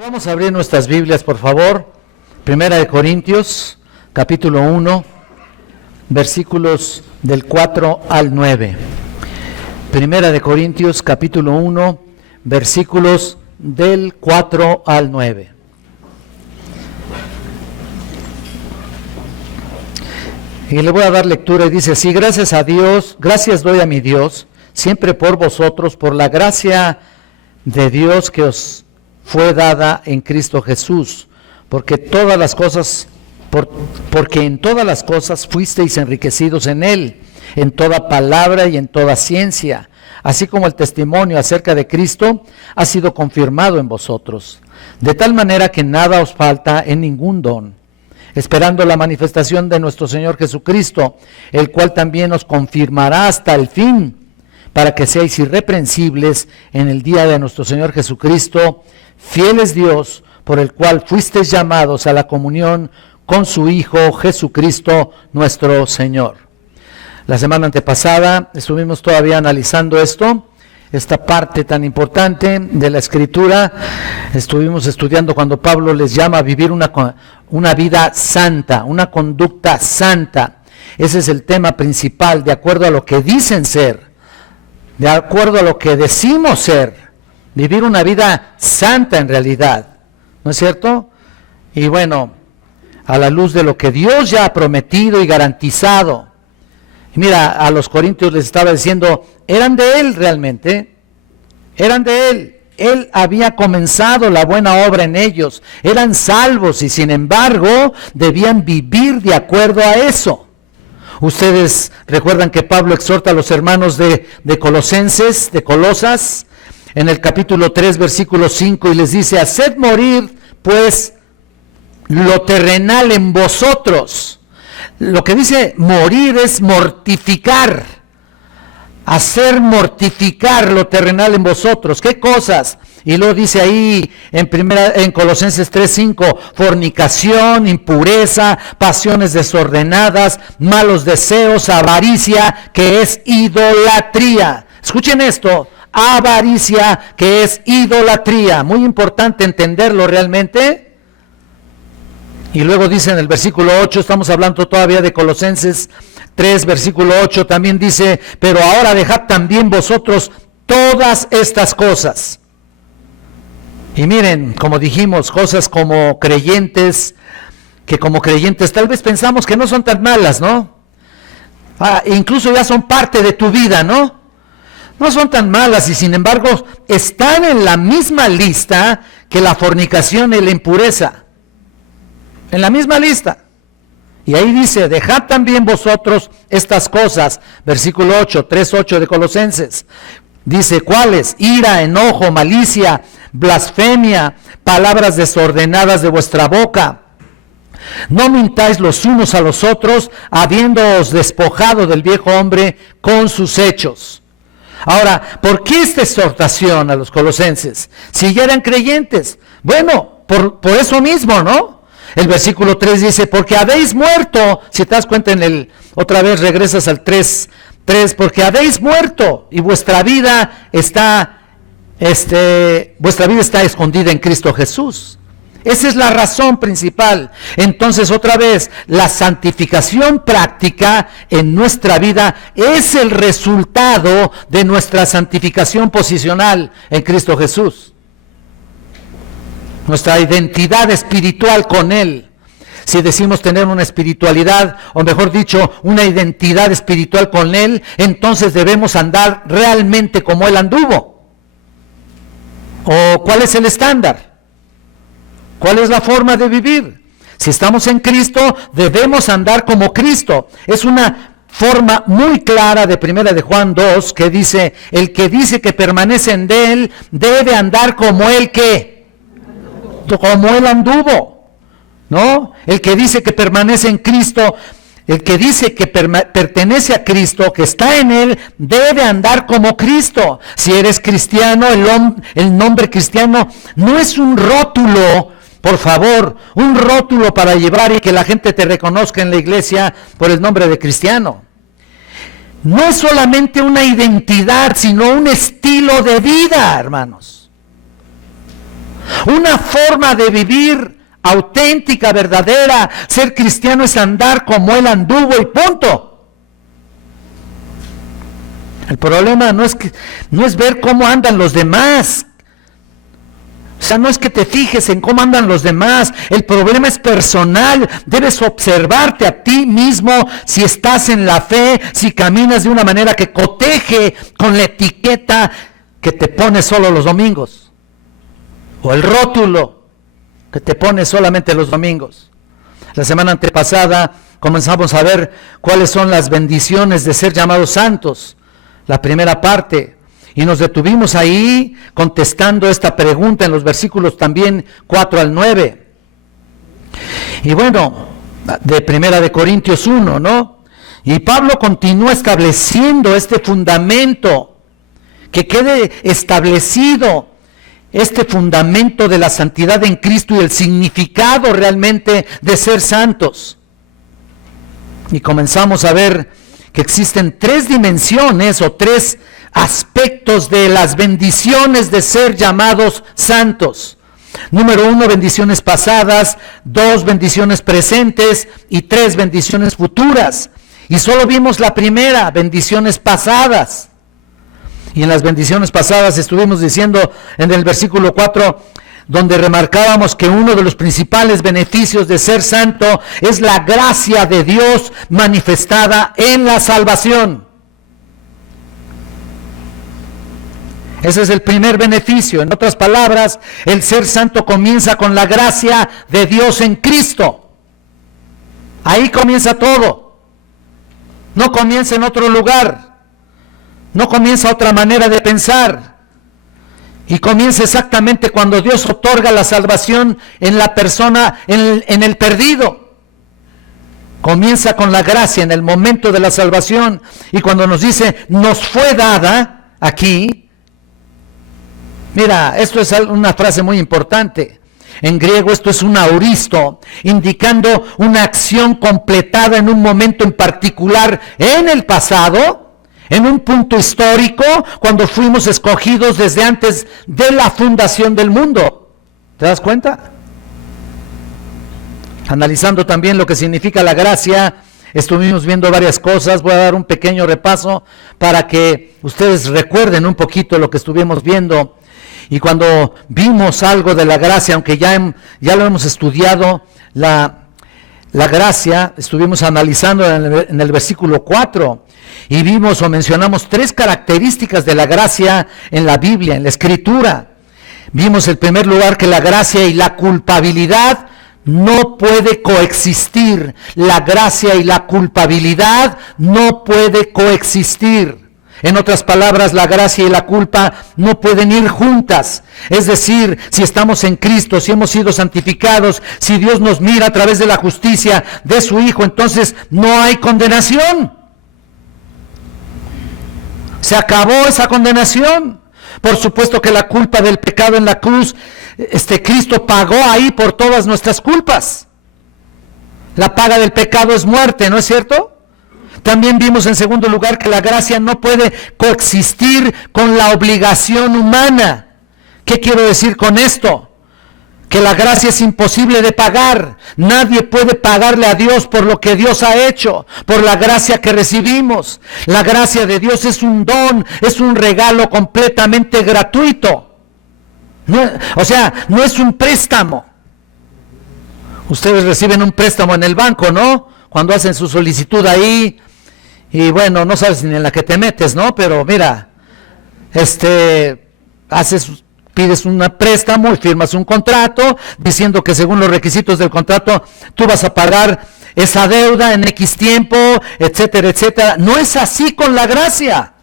Vamos a abrir nuestras Biblias, por favor. Primera de Corintios, capítulo 1, versículos del 4 al 9. Primera de Corintios, capítulo 1, versículos del 4 al 9. Y le voy a dar lectura y dice así: gracias a Dios, gracias doy a mi Dios, siempre por vosotros, por la gracia de Dios que os fue dada en Cristo Jesús, porque en todas las cosas fuisteis enriquecidos en Él, en toda palabra y en toda ciencia, así como el testimonio acerca de Cristo ha sido confirmado en vosotros, de tal manera que nada os falta en ningún don, esperando la manifestación de nuestro Señor Jesucristo, el cual también os confirmará hasta el fin, para que seáis irreprensibles en el día de nuestro Señor Jesucristo. Fiel es Dios, por el cual fuisteis llamados a la comunión con su Hijo Jesucristo nuestro Señor. La semana antepasada estuvimos todavía analizando esta parte tan importante de la Escritura. Estuvimos estudiando cuando Pablo les llama a vivir una vida santa, una conducta santa. Ese es el tema principal, de acuerdo a lo que dicen ser, de acuerdo a lo que decimos ser. Vivir una vida santa en realidad, ¿no es cierto? Y bueno, a la luz de lo que Dios ya ha prometido y garantizado. Y mira, a los corintios les estaba diciendo, eran de Él realmente, eran de Él. Él había comenzado la buena obra en ellos, eran salvos y sin embargo debían vivir de acuerdo a eso. Ustedes recuerdan que Pablo exhorta a los hermanos de Colosas, en el capítulo 3, versículo 5, y les dice: haced morir, pues, lo terrenal en vosotros. Lo que dice morir es mortificar, hacer mortificar lo terrenal en vosotros. ¿Qué cosas? Y lo dice ahí en Colosenses 3:5, fornicación, impureza, pasiones desordenadas, malos deseos, avaricia, que es idolatría. Escuchen esto: avaricia, que es idolatría. Muy importante entenderlo realmente. Y luego dice en el versículo 8, estamos hablando todavía de Colosenses 3, versículo 8, también dice: pero ahora dejad también vosotros todas estas cosas. Y miren, como dijimos, cosas como creyentes, que como creyentes tal vez pensamos que no son tan malas, ¿no? Incluso ya son parte de tu vida, ¿no? No son tan malas y sin embargo están en la misma lista que la fornicación y la impureza. En la misma lista. Y ahí dice: dejad también vosotros estas cosas. Versículo 8, 3:8 de Colosenses. Dice: ¿cuáles? Ira, enojo, malicia, blasfemia, palabras desordenadas de vuestra boca. No mintáis los unos a los otros, habiéndoos despojado del viejo hombre con sus hechos. Ahora, ¿por qué esta exhortación a los colosenses? Si ya eran creyentes. Bueno, por eso mismo, ¿no? El versículo 3 dice: porque habéis muerto. Si te das cuenta otra vez regresas al 3, porque habéis muerto y vuestra vida está escondida en Cristo Jesús. Esa es la razón principal. Entonces, otra vez, la santificación práctica en nuestra vida es el resultado de nuestra santificación posicional en Cristo Jesús. Nuestra identidad espiritual con Él. Si decimos tener una espiritualidad, o mejor dicho, una identidad espiritual con Él, entonces debemos andar realmente como Él anduvo. ¿O cuál es el estándar? ¿Cuál es la forma de vivir? Si estamos en Cristo, debemos andar como Cristo. Es una forma muy clara de 1 de Juan 2, que dice: el que dice que permanece en Él, debe andar como Él como Él anduvo, ¿no? El que dice que permanece en Cristo, el que dice que pertenece a Cristo, que está en Él, debe andar como Cristo. Si eres cristiano, el nombre cristiano no es un rótulo. Por favor, un rótulo para llevar y que la gente te reconozca en la iglesia por el nombre de cristiano. No es solamente una identidad, sino un estilo de vida, hermanos. Una forma de vivir auténtica, verdadera. Ser cristiano es andar como Él anduvo y punto. El problema no es ver cómo andan los demás. O sea, no es que te fijes en cómo andan los demás. El problema es personal. Debes observarte a ti mismo si estás en la fe, si caminas de una manera que coteje con la etiqueta que te pones solo los domingos. O el rótulo que te pones solamente los domingos. La semana antepasada comenzamos a ver cuáles son las bendiciones de ser llamados santos. La primera parte. Y nos detuvimos ahí contestando esta pregunta en los versículos también 4 al 9. Y bueno, de Primera de Corintios 1, ¿no? Y Pablo continúa estableciendo este fundamento, que quede establecido este fundamento de la santidad en Cristo y el significado realmente de ser santos. Y comenzamos a ver que existen 3 dimensiones o 3 aspectos de las bendiciones de ser llamados santos. Número 1, bendiciones pasadas. 2, bendiciones presentes. Y 3, bendiciones futuras. Y solo vimos la primera, bendiciones pasadas. Y en las bendiciones pasadas estuvimos diciendo en el versículo 4, donde remarcábamos que uno de los principales beneficios de ser santo es la gracia de Dios manifestada en la salvación. Ese es el primer beneficio. En otras palabras, el ser santo comienza con la gracia de Dios en Cristo. Ahí comienza todo. No comienza en otro lugar. No comienza otra manera de pensar. Y comienza exactamente cuando Dios otorga la salvación en la persona, en el perdido. Comienza con la gracia en el momento de la salvación. Y cuando nos dice, nos fue dada aquí. Mira, esto es una frase muy importante. En griego esto es un auristo, indicando una acción completada en un momento en particular en el pasado, en un punto histórico, cuando fuimos escogidos desde antes de la fundación del mundo. ¿Te das cuenta? Analizando también lo que significa la gracia, estuvimos viendo varias cosas. Voy a dar un pequeño repaso para que ustedes recuerden un poquito lo que estuvimos viendo. Y cuando vimos algo de la gracia, aunque ya lo hemos estudiado, la gracia, estuvimos analizando en el versículo 4, y vimos o mencionamos 3 características de la gracia en la Biblia, en la Escritura. Vimos en primer lugar que la gracia y la culpabilidad no puede coexistir. La gracia y la culpabilidad no puede coexistir. En otras palabras, la gracia y la culpa no pueden ir juntas. Es decir, si estamos en Cristo, si hemos sido santificados, si Dios nos mira a través de la justicia de su Hijo, entonces no hay condenación. Se acabó esa condenación. Por supuesto que la culpa del pecado en la cruz, Cristo pagó ahí por todas nuestras culpas. La paga del pecado es muerte, ¿no es cierto? También vimos en segundo lugar que la gracia no puede coexistir con la obligación humana. ¿Qué quiero decir con esto? Que la gracia es imposible de pagar. Nadie puede pagarle a Dios por lo que Dios ha hecho, por la gracia que recibimos. La gracia de Dios es un don, es un regalo completamente gratuito. No es un préstamo. Ustedes reciben un préstamo en el banco, ¿no? Cuando hacen su solicitud ahí, y bueno, no sabes ni en la que te metes, ¿no? Pero mira, pides un préstamo y firmas un contrato diciendo que según los requisitos del contrato tú vas a pagar esa deuda en X tiempo, etcétera, etcétera. No es así con la gracia.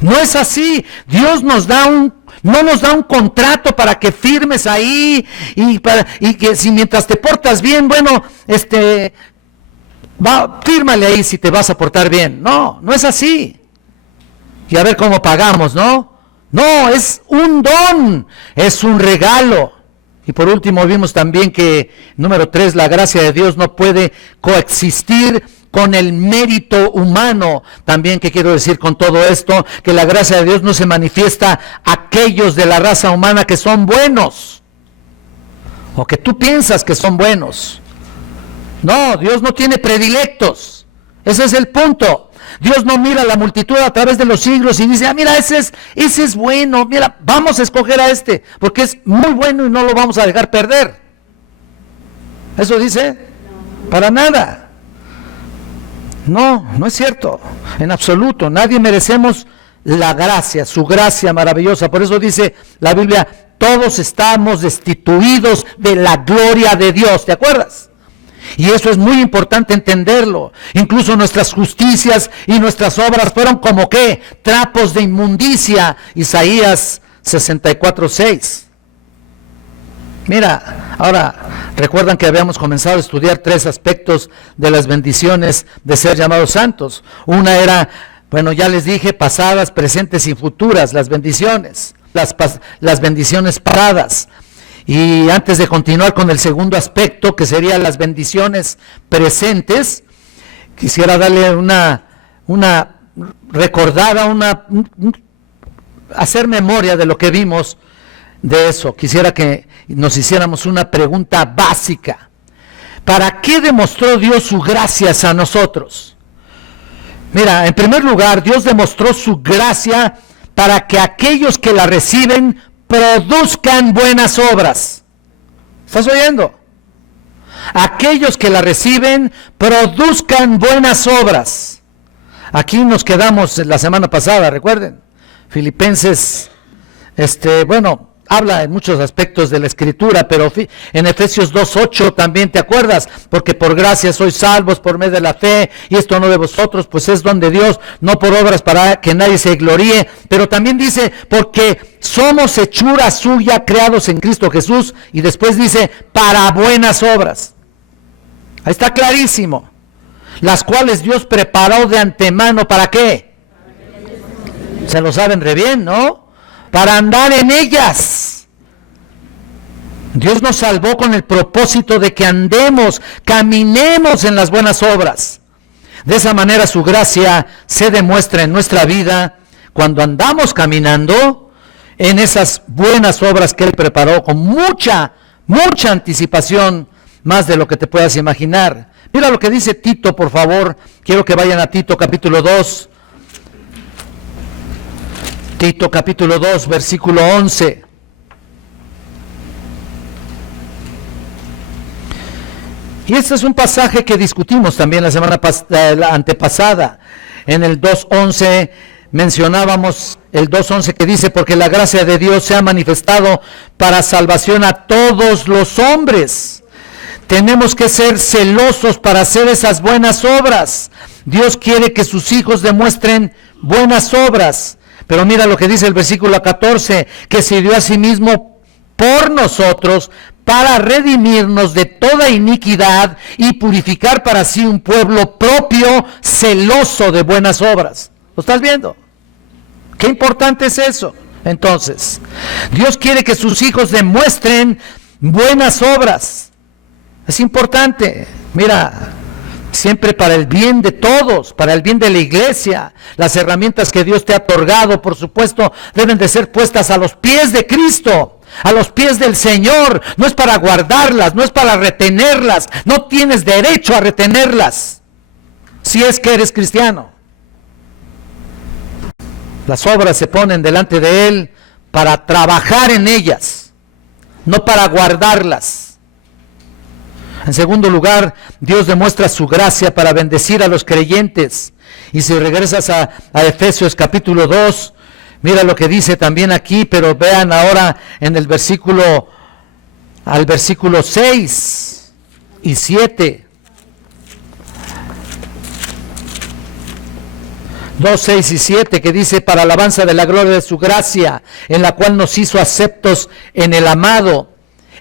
No es así. Dios no nos da un contrato para que firmes ahí y que si mientras te portas bien, bueno, fírmale ahí si te vas a portar bien. No es así. Y a ver cómo pagamos, ¿no? No, es un don, es un regalo. Y por último vimos también que, número 3, la gracia de Dios no puede coexistir con el mérito humano. También, ¿qué quiero decir con todo esto? Que la gracia de Dios no se manifiesta a aquellos de la raza humana que son buenos, o que tú piensas que son buenos. No, Dios no tiene predilectos. Ese es el punto. Dios no mira a la multitud a través de los siglos y dice, mira, ese es bueno, mira, vamos a escoger a este, porque es muy bueno y no lo vamos a dejar perder. ¿Eso dice? Para nada. No, no es cierto, en absoluto. Nadie merecemos la gracia, su gracia maravillosa. Por eso dice la Biblia, todos estamos destituidos de la gloria de Dios, ¿te acuerdas? Y eso es muy importante entenderlo. Incluso nuestras justicias y nuestras obras fueron como ¿qué? Trapos de inmundicia. Isaías 64:6. Mira, ahora, recuerdan que habíamos comenzado a estudiar 3 aspectos de las bendiciones de ser llamados santos. Una era, bueno, ya les dije, pasadas, presentes y futuras, las bendiciones, las bendiciones paradas. Y antes de continuar con el segundo aspecto, que serían las bendiciones presentes, quisiera darle una recordada, hacer memoria de lo que vimos de eso. Quisiera que nos hiciéramos una pregunta básica. ¿Para qué demostró Dios su gracia a nosotros? Mira, en primer lugar, Dios demostró su gracia para que aquellos que la reciben produzcan buenas obras. ¿Estás oyendo? Aquellos que la reciben produzcan buenas obras. Aquí nos quedamos la semana pasada, recuerden. Filipenses, habla en muchos aspectos de la Escritura, pero en Efesios 2:8 también te acuerdas, porque por gracia sois salvos por medio de la fe, y esto no de vosotros, pues es don de Dios, no por obras para que nadie se gloríe, pero también dice, porque somos hechura suya, creados en Cristo Jesús, y después dice, para buenas obras. Ahí está clarísimo, las cuales Dios preparó de antemano, ¿para qué? Se lo saben re bien, ¿no? Para andar en ellas. Dios nos salvó con el propósito de que andemos, caminemos en las buenas obras. De esa manera su gracia se demuestra en nuestra vida cuando andamos caminando en esas buenas obras que Él preparó con mucha anticipación, más de lo que te puedas imaginar. Mira lo que dice Tito, por favor. Quiero que vayan a Tito capítulo 2. Tito capítulo 2, versículo 11. Y este es un pasaje que discutimos también la semana la antepasada. En el 2:11 mencionábamos el 2:11 que dice, porque la gracia de Dios se ha manifestado para salvación a todos los hombres. Tenemos que ser celosos para hacer esas buenas obras. Dios quiere que sus hijos demuestren buenas obras. Pero mira lo que dice el versículo 14, que se dio a sí mismo por nosotros para redimirnos de toda iniquidad y purificar para sí un pueblo propio, celoso de buenas obras. ¿Lo estás viendo? Qué importante es eso. Entonces, Dios quiere que sus hijos demuestren buenas obras. Es importante. Mira, siempre para el bien de todos, para el bien de la iglesia. Las herramientas que Dios te ha otorgado, por supuesto, deben de ser puestas a los pies de Cristo, a los pies del Señor. No es para guardarlas, no es para retenerlas. No tienes derecho a retenerlas, si es que eres cristiano. Las obras se ponen delante de Él para trabajar en ellas, no para guardarlas. En segundo lugar, Dios demuestra su gracia para bendecir a los creyentes. Y si regresas a Efesios capítulo 2, mira lo que dice también aquí, pero vean ahora en el versículo 6 y 7. 2, 6 y 7, que dice, para alabanza de la gloria de su gracia, en la cual nos hizo aceptos en el amado,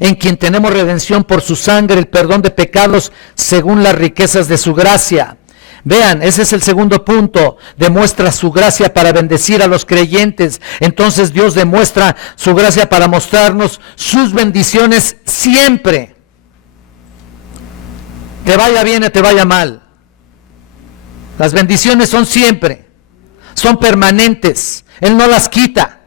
en quien tenemos redención por su sangre, el perdón de pecados según las riquezas de su gracia. Vean, ese es el segundo punto, demuestra su gracia para bendecir a los creyentes. Entonces Dios demuestra su gracia para mostrarnos sus bendiciones siempre. Te vaya bien o te vaya mal. Las bendiciones son siempre, son permanentes. Él no las quita,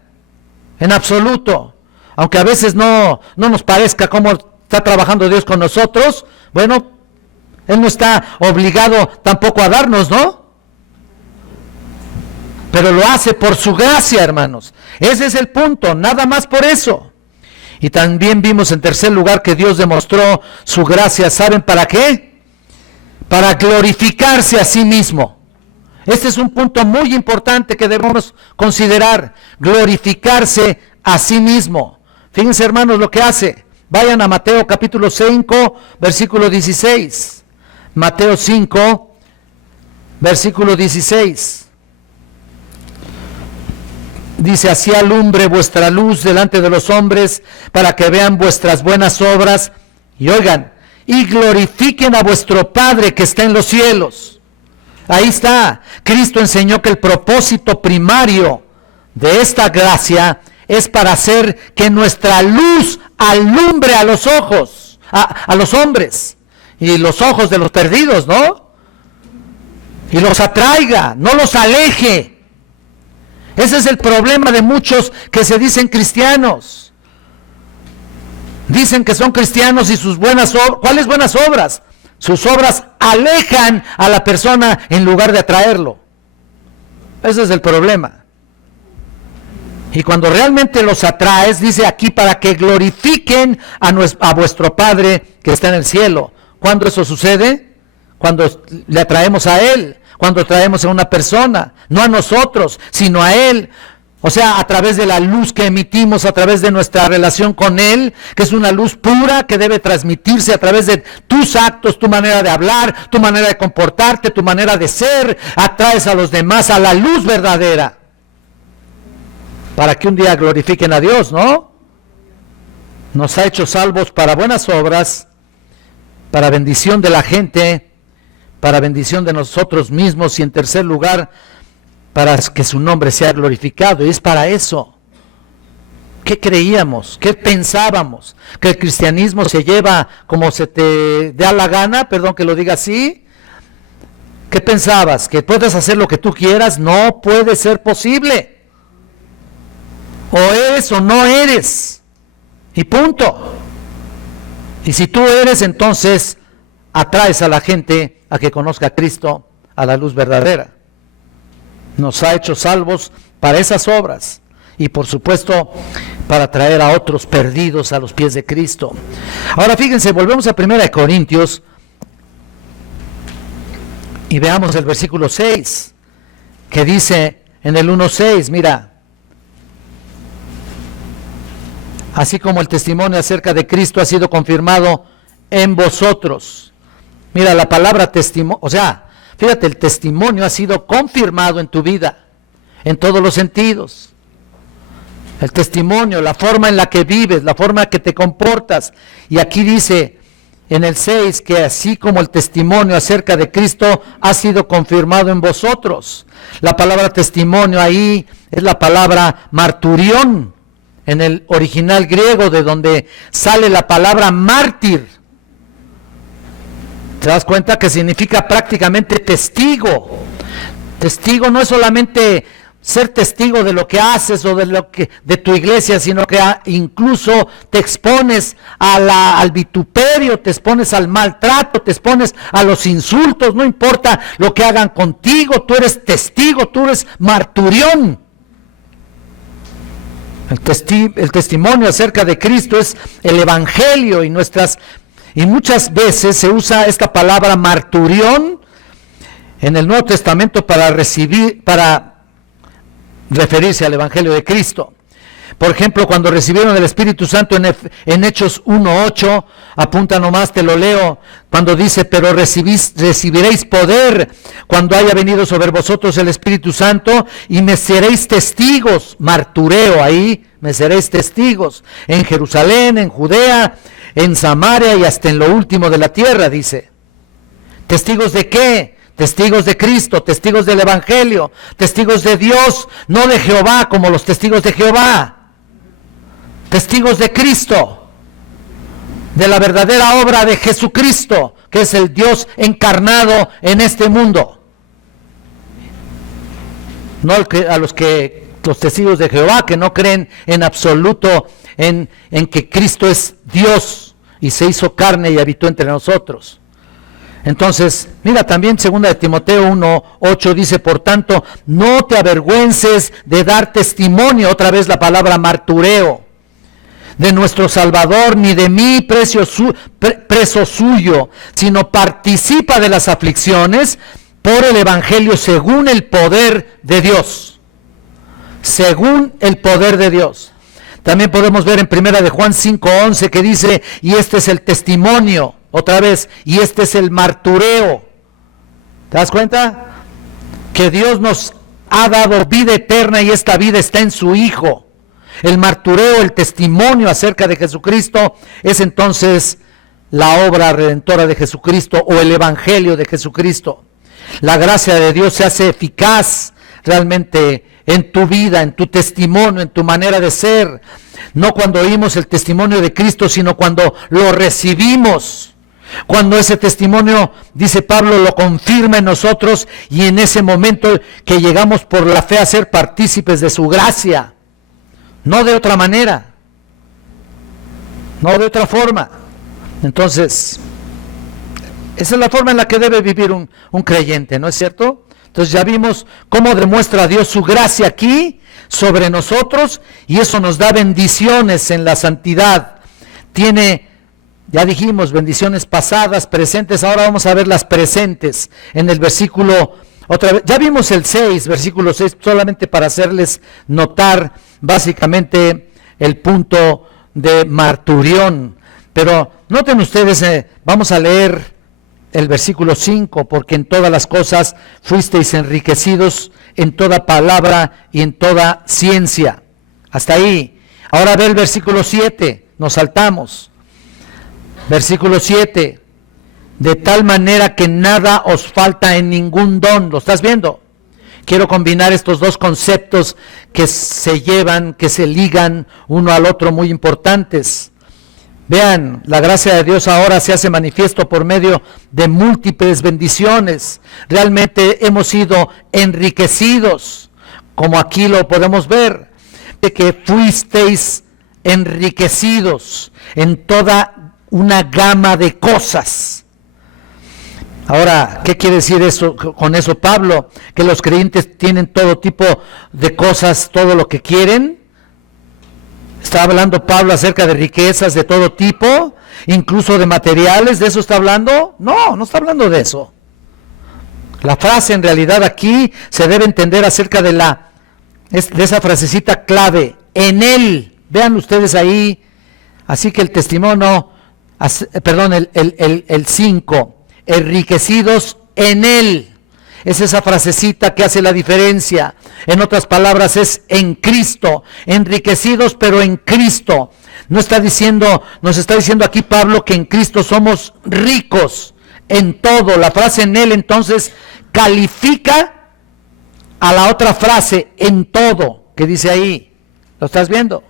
en absoluto. Aunque a veces no nos parezca cómo está trabajando Dios con nosotros, bueno, Él no está obligado tampoco a darnos, ¿no? Pero lo hace por su gracia, hermanos. Ese es el punto, nada más por eso. Y también vimos en tercer lugar que Dios demostró su gracia, ¿saben para qué? Para glorificarse a sí mismo. Este es un punto muy importante que debemos considerar, glorificarse a sí mismo. Fíjense, hermanos, lo que hace. Vayan a Mateo capítulo 5, versículo 16. Mateo 5, versículo 16. Dice, así alumbre vuestra luz delante de los hombres, para que vean vuestras buenas obras, y oigan, y glorifiquen a vuestro Padre que está en los cielos. Ahí está. Cristo enseñó que el propósito primario de esta gracia es para hacer que nuestra luz alumbre a los ojos, a los hombres, y los ojos de los perdidos, ¿no? Y los atraiga, no los aleje. Ese es el problema de muchos que se dicen cristianos. Dicen que son cristianos y sus buenas obras, ¿cuáles buenas obras? Sus obras alejan a la persona en lugar de atraerlo. Ese es el problema. Y cuando realmente los atraes, dice aquí, para que glorifiquen a vuestro Padre que está en el cielo. ¿Cuándo eso sucede? Cuando le atraemos a Él. Cuando traemos a una persona, no a nosotros, sino a Él. O sea, a través de la luz que emitimos, a través de nuestra relación con Él, que es una luz pura que debe transmitirse a través de tus actos, tu manera de hablar, tu manera de comportarte, tu manera de ser. Atraes a los demás a la luz verdadera, para que un día glorifiquen a Dios, ¿no? Nos ha hecho salvos para buenas obras, para bendición de la gente, para bendición de nosotros mismos, y en tercer lugar, para que su nombre sea glorificado. Y es para eso. ¿Qué creíamos? ¿Qué pensábamos? ¿Que el cristianismo se lleva como se te da la gana? Perdón que lo diga así. ¿Qué pensabas? ¿Que puedes hacer lo que tú quieras? No puede ser posible. O eres o no eres. Y punto. Y si tú eres, entonces atraes a la gente a que conozca a Cristo, a la luz verdadera. Nos ha hecho salvos para esas obras y por supuesto para traer a otros perdidos a los pies de Cristo. Ahora fíjense, volvemos a 1 Corintios y veamos el versículo 6, que dice en el 1:6, mira, así como el testimonio acerca de Cristo ha sido confirmado en vosotros. Mira, la palabra testimonio, o sea, fíjate, el testimonio ha sido confirmado en tu vida, en todos los sentidos. El testimonio, la forma en la que vives, la forma en que te comportas. Y aquí dice en el 6 que así como el testimonio acerca de Cristo ha sido confirmado en vosotros. La palabra testimonio ahí es la palabra marturión, en el original griego, de donde sale la palabra mártir. ¿Te das cuenta que significa prácticamente testigo? Testigo no es solamente ser testigo de lo que haces o de tu iglesia, sino que incluso te expones al vituperio, te expones al maltrato, te expones a los insultos, no importa lo que hagan contigo, tú eres testigo, tú eres marturión. El testimonio acerca de Cristo es el evangelio, y muchas veces se usa esta palabra marturión en el Nuevo Testamento para referirse al Evangelio de Cristo. Por ejemplo, cuando recibieron el Espíritu Santo en Hechos 1:8, apunta nomás, te lo leo, cuando dice, pero recibiréis poder cuando haya venido sobre vosotros el Espíritu Santo, y me seréis testigos, martureo ahí, me seréis testigos, en Jerusalén, en Judea, en Samaria y hasta en lo último de la tierra, dice. ¿Testigos de qué? Testigos de Cristo, testigos del Evangelio, testigos de Dios, no de Jehová como los testigos de Jehová. Testigos de Cristo, de la verdadera obra de Jesucristo, que es el Dios encarnado en este mundo. no a los testigos de Jehová, que no creen en absoluto en que Cristo es Dios y se hizo carne y habitó entre nosotros. Entonces, mira, también 2 de Timoteo 1:8 dice, por tanto, no te avergüences de dar testimonio, otra vez la palabra martureo, de nuestro Salvador, ni de mí preso suyo, sino participa de las aflicciones por el Evangelio según el poder de Dios. Según el poder de Dios. También podemos ver en 1 de Juan 5:11 que dice, y este es el testimonio, otra vez, y este es el martureo. ¿Te das cuenta? Que Dios nos ha dado vida eterna y esta vida está en su Hijo. El martureo, el testimonio acerca de Jesucristo, es entonces la obra redentora de Jesucristo o el Evangelio de Jesucristo. La gracia de Dios se hace eficaz realmente en tu vida, en tu testimonio, en tu manera de ser. No cuando oímos el testimonio de Cristo, sino cuando lo recibimos. Cuando ese testimonio, dice Pablo, lo confirma en nosotros y en ese momento que llegamos por la fe a ser partícipes de su gracia. No de otra manera. No de otra forma. Entonces, esa es la forma en la que debe vivir un creyente, ¿no es cierto? Entonces ya vimos cómo demuestra Dios su gracia aquí sobre nosotros y eso nos da bendiciones en la santidad. Tiene, ya dijimos, bendiciones pasadas, presentes, ahora vamos a ver las presentes en el versículo, otra vez, ya vimos el 6, versículo 6, solamente para hacerles notar básicamente el punto de marturión. Pero noten ustedes, vamos a leer el versículo 5, porque en todas las cosas fuisteis enriquecidos en toda palabra y en toda ciencia. Hasta ahí. Ahora ve el versículo 7, nos saltamos. Versículo 7, de tal manera que nada os falta en ningún don. ¿Lo estás viendo? Quiero combinar estos dos conceptos que se llevan, que se ligan uno al otro, muy importantes. Vean, la gracia de Dios ahora se hace manifiesto por medio de múltiples bendiciones. Realmente hemos sido enriquecidos, como aquí lo podemos ver, de que fuisteis enriquecidos en toda una gama de cosas. Ahora, ¿qué quiere decir eso con eso Pablo? Que los creyentes tienen todo tipo de cosas, todo lo que quieren. ¿Está hablando Pablo acerca de riquezas de todo tipo, incluso de materiales? ¿De eso está hablando? No, no está hablando de eso. La frase en realidad aquí se debe entender acerca de esa frasecita clave, en él. Vean ustedes ahí, así que el testimonio, el 5, enriquecidos en él. Es esa frasecita que hace la diferencia. En otras palabras, es en Cristo, enriquecidos pero en Cristo. Nos está diciendo aquí Pablo que en Cristo somos ricos en todo. La frase en él entonces califica a la otra frase en todo que dice ahí. ¿Lo estás viendo?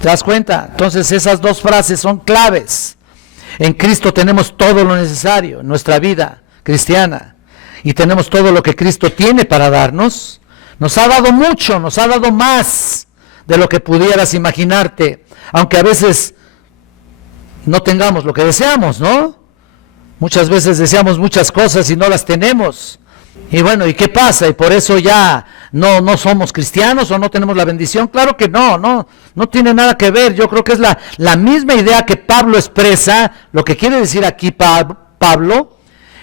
¿Te das cuenta? Entonces esas dos frases son claves. En Cristo tenemos todo lo necesario en nuestra vida cristiana y tenemos todo lo que Cristo tiene para darnos. Nos ha dado mucho, nos ha dado más de lo que pudieras imaginarte, aunque a veces no tengamos lo que deseamos, ¿no? Muchas veces deseamos muchas cosas y no las tenemos. Y bueno, ¿y qué pasa? ¿Y por eso ya no somos cristianos o no tenemos la bendición? Claro que no tiene nada que ver. Yo creo que es la misma idea que Pablo expresa. Lo que quiere decir aquí Pablo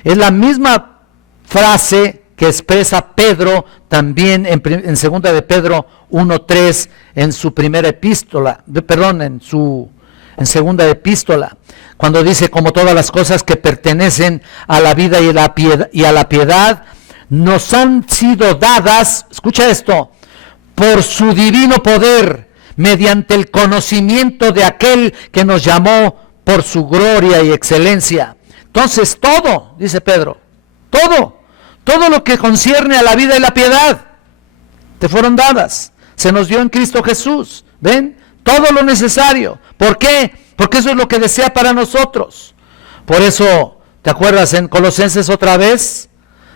es la misma frase que expresa Pedro también en 2 de Pedro 1:3 en su primera epístola, en segunda epístola, cuando dice, como todas las cosas que pertenecen a la vida y a la piedad, nos han sido dadas, escucha esto, por su divino poder, mediante el conocimiento de aquel que nos llamó por su gloria y excelencia. Entonces todo, dice Pedro, todo lo que concierne a la vida y la piedad, te fueron dadas, se nos dio en Cristo Jesús, ¿ven? Todo lo necesario. ¿Por qué? Porque eso es lo que desea para nosotros. Por eso, ¿te acuerdas en Colosenses otra vez?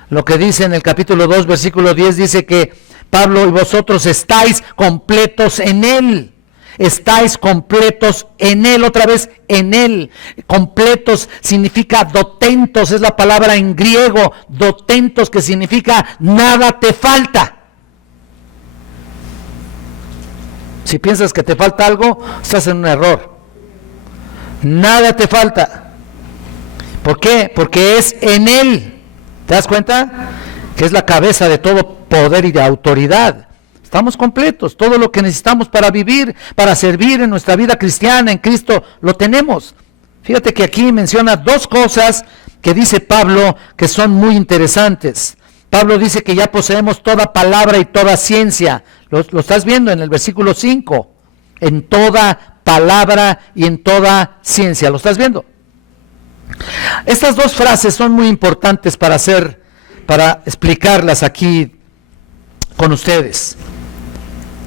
lo que dice en el capítulo 2, versículo 10, dice que Pablo y vosotros estáis completos en Él. Estáis completos en Él, otra vez en Él. Completos significa dotentos, es la palabra en griego, dotentos, que significa nada te falta. Si piensas que te falta algo, estás en un error. Nada te falta. ¿Por qué? Porque es en Él. ¿Te das cuenta? Que es la cabeza de todo poder y de autoridad. Estamos completos, todo lo que necesitamos para vivir, para servir en nuestra vida cristiana, en Cristo, lo tenemos. Fíjate que aquí menciona dos cosas que dice Pablo que son muy interesantes. Pablo dice que ya poseemos toda palabra y toda ciencia. Lo estás viendo en el versículo 5. En toda palabra y en toda ciencia. ¿Lo estás viendo? Estas dos frases son muy importantes para explicarlas aquí con ustedes.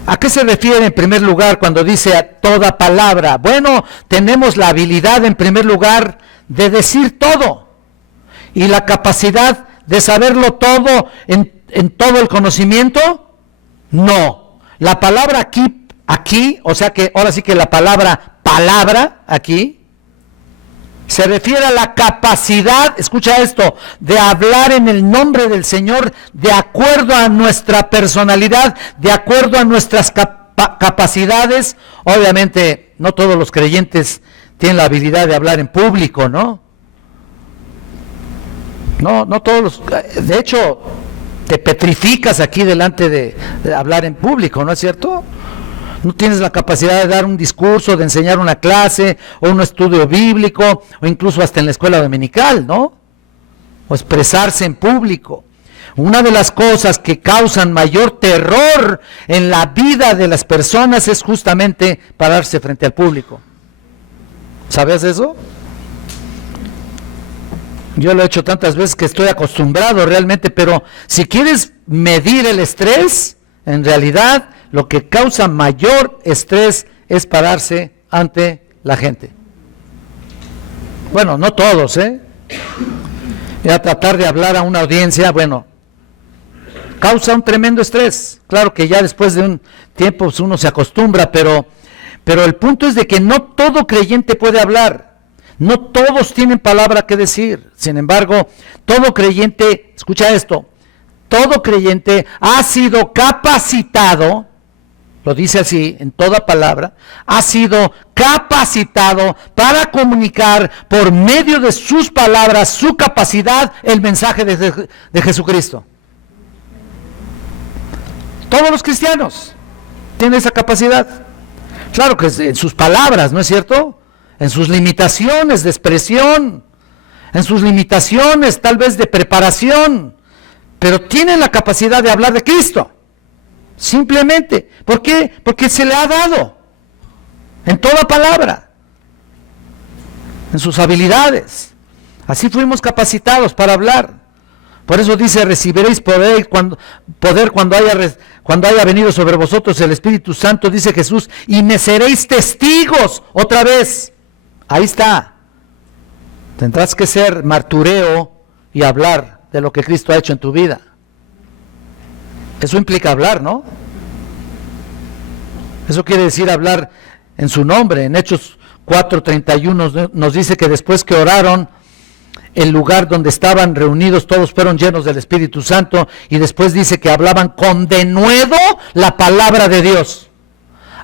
¿A qué se refiere en primer lugar cuando dice a toda palabra? Bueno, tenemos la habilidad en primer lugar de decir todo y la capacidad de saberlo todo en todo el conocimiento. No, la palabra aquí, o sea que ahora sí que la palabra aquí se refiere a la capacidad, escucha esto, de hablar en el nombre del Señor de acuerdo a nuestra personalidad, de acuerdo a nuestras capacidades. Obviamente, no todos los creyentes tienen la habilidad de hablar en público, ¿no? No todos de hecho, te petrificas aquí delante de hablar en público, ¿no es cierto? No tienes la capacidad de dar un discurso, de enseñar una clase, o un estudio bíblico, o incluso hasta en la escuela dominical, ¿no? O expresarse en público. Una de las cosas que causan mayor terror en la vida de las personas es justamente pararse frente al público. ¿Sabes eso? Yo lo he hecho tantas veces que estoy acostumbrado realmente, pero si quieres medir el estrés, en realidad lo que causa mayor estrés es pararse ante la gente. Bueno, no todos, ya tratar de hablar a una audiencia, bueno, causa un tremendo estrés. Claro que ya después de un tiempo pues, uno se acostumbra, pero el punto es de que no todo creyente puede hablar. No todos tienen palabra que decir. Sin embargo, todo creyente, escucha esto, todo creyente ha sido capacitado, lo dice así en toda palabra, ha sido capacitado para comunicar por medio de sus palabras, su capacidad, el mensaje de Jesucristo. Todos los cristianos tienen esa capacidad. Claro que en sus palabras, ¿no es cierto? En sus limitaciones de expresión, en sus limitaciones tal vez de preparación, pero tienen la capacidad de hablar de Cristo. Simplemente. ¿Por qué? Porque se le ha dado. En toda palabra. En sus habilidades. Así fuimos capacitados para hablar. Por eso dice, recibiréis poder cuando haya venido sobre vosotros el Espíritu Santo, dice Jesús, y me seréis testigos. Otra vez. Ahí está. Tendrás que ser martureo y hablar de lo que Cristo ha hecho en tu vida. Eso implica hablar, ¿no? Eso quiere decir hablar en su nombre. En Hechos 4:31 nos dice que después que oraron, el lugar donde estaban reunidos todos fueron llenos del Espíritu Santo, y después dice que hablaban con denuedo la palabra de Dios.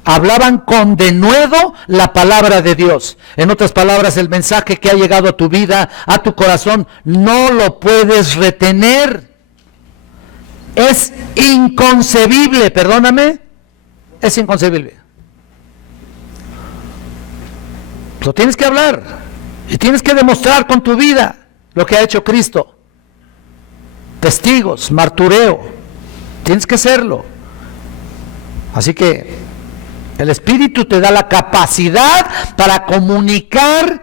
Hablaban con denuedo la palabra de Dios. En otras palabras, el mensaje que ha llegado a tu vida, a tu corazón, no lo puedes retener. Es inconcebible, perdóname, es inconcebible. Lo tienes que hablar y tienes que demostrar con tu vida lo que ha hecho Cristo. Testigos, martureo, tienes que hacerlo. Así que el Espíritu te da la capacidad para comunicar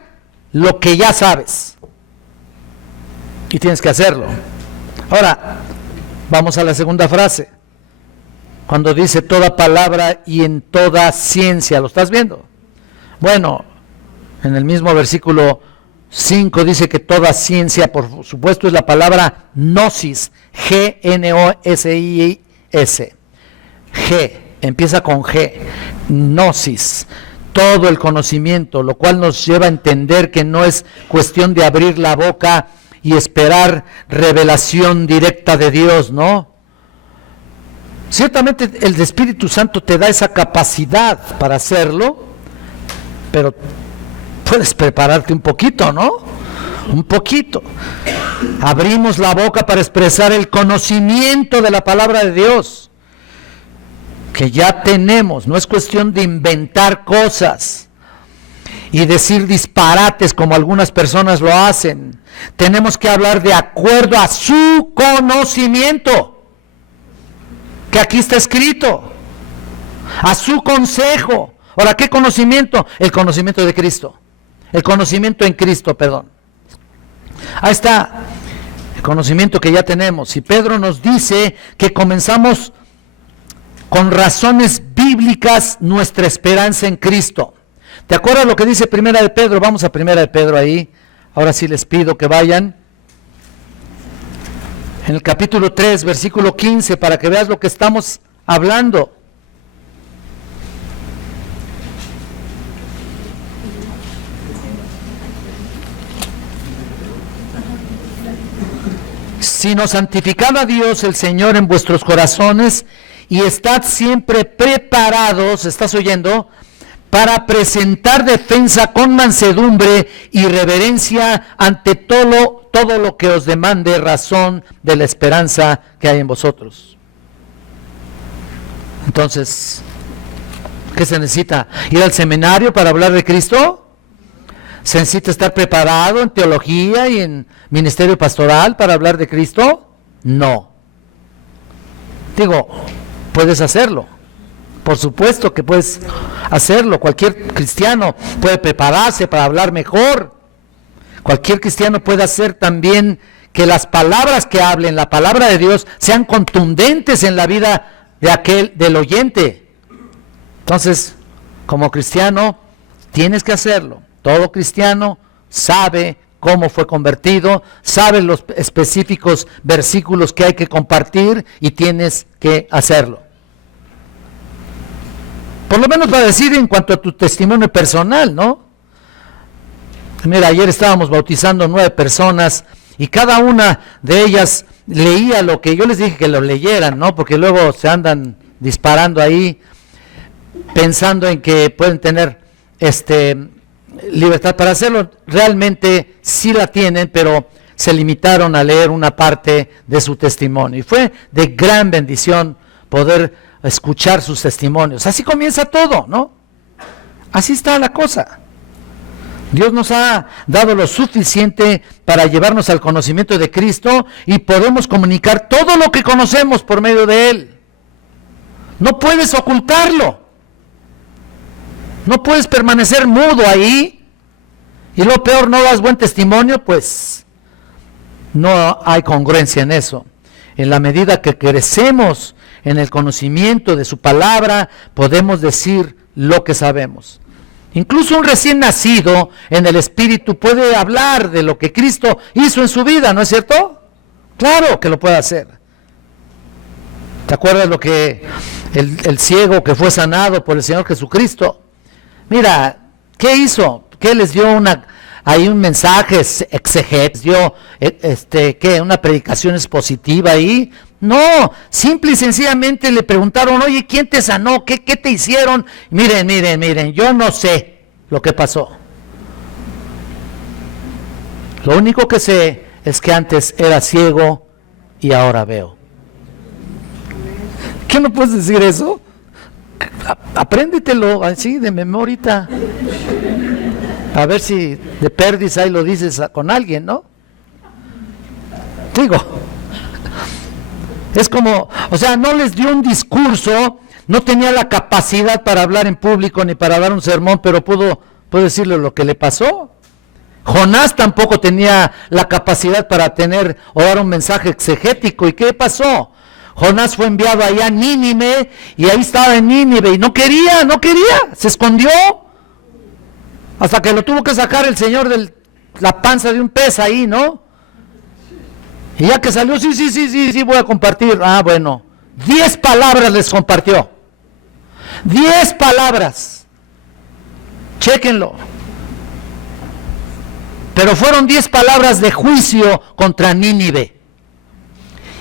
lo que ya sabes. Y tienes que hacerlo. Ahora, vamos a la segunda frase. Cuando dice toda palabra y en toda ciencia. ¿Lo estás viendo? Bueno, en el mismo versículo 5 dice que toda ciencia, por supuesto, es la palabra gnosis, G-N-O-S-I-S. G, empieza con G, gnosis, todo el conocimiento, lo cual nos lleva a entender que no es cuestión de abrir la boca y esperar revelación directa de Dios, ¿no? Ciertamente el Espíritu Santo te da esa capacidad para hacerlo, pero puedes prepararte un poquito, ¿no? Un poquito. Abrimos la boca para expresar el conocimiento de la palabra de Dios, que ya tenemos. No es cuestión de inventar cosas y decir disparates como algunas personas lo hacen. Tenemos que hablar de acuerdo a su conocimiento, que aquí está escrito, a su consejo. Ahora, ¿qué conocimiento? El conocimiento de Cristo. El conocimiento en Cristo, perdón. Ahí está el conocimiento que ya tenemos. Y Pedro nos dice que comenzamos con razones bíblicas nuestra esperanza en Cristo. ¿Te acuerdas lo que dice Primera de Pedro? Vamos a Primera de Pedro ahí. Ahora sí les pido que vayan. En el capítulo 3, versículo 15, para que veas lo que estamos hablando. Sino santificad a Dios el Señor en vuestros corazones y estad siempre preparados, ¿estás oyendo?, para presentar defensa con mansedumbre y reverencia ante todo lo que os demande razón de la esperanza que hay en vosotros. Entonces, ¿qué se necesita? ¿Ir al seminario para hablar de Cristo? ¿Se necesita estar preparado en teología y en ministerio pastoral para hablar de Cristo? No. Digo, puedes hacerlo. Por supuesto que puedes hacerlo. Cualquier cristiano puede prepararse para hablar mejor. Cualquier cristiano puede hacer también que las palabras que hablen, la palabra de Dios, sean contundentes en la vida del oyente. Entonces, como cristiano, tienes que hacerlo. Todo cristiano sabe cómo fue convertido, sabe los específicos versículos que hay que compartir y tienes que hacerlo. Por lo menos para decir en cuanto a tu testimonio personal, ¿no? Mira, ayer estábamos bautizando 9 personas y cada una de ellas leía lo que yo les dije que lo leyeran, ¿no? Porque luego se andan disparando ahí pensando en que pueden tener libertad para hacerlo. Realmente sí la tienen, pero se limitaron a leer una parte de su testimonio y fue de gran bendición poder escuchar sus testimonios. Así comienza todo, ¿no? Así está la cosa. Dios nos ha dado lo suficiente para llevarnos al conocimiento de Cristo y podemos comunicar todo lo que conocemos por medio de Él. No puedes ocultarlo. No puedes permanecer mudo ahí y lo peor, no das buen testimonio, pues no hay congruencia en eso. En la medida que crecemos en el conocimiento de su palabra, podemos decir lo que sabemos. Incluso un recién nacido en el Espíritu puede hablar de lo que Cristo hizo en su vida, ¿no es cierto? Claro que lo puede hacer. ¿Te acuerdas lo que el ciego que fue sanado por el Señor Jesucristo? Mira, ¿qué hizo? ¿Qué les dio hay un mensaje exeget, dio una predicación expositiva ahí? No, simple y sencillamente le preguntaron, oye, ¿quién te sanó? ¿Qué te hicieron? Miren, yo no sé lo que pasó. Lo único que sé es que antes era ciego y ahora veo. ¿Qué no puedes decir eso? Apréndetelo así de memoria. A ver si de perdiz ahí lo dices con alguien, ¿no? Digo, es como, o sea, no les dio un discurso, no tenía la capacidad para hablar en público ni para dar un sermón, pero pudo decirle lo que le pasó. Jonás tampoco tenía la capacidad para tener o dar un mensaje exegético. ¿Y qué pasó? Jonás fue enviado allá a Nínive y ahí estaba en Nínive y no quería, se escondió. Hasta que lo tuvo que sacar el Señor la panza de un pez ahí, ¿no? Y ya que salió, sí, voy a compartir. Ah, bueno, 10 palabras les compartió. 10 palabras. Chéquenlo. Pero fueron 10 palabras de juicio contra Nínive.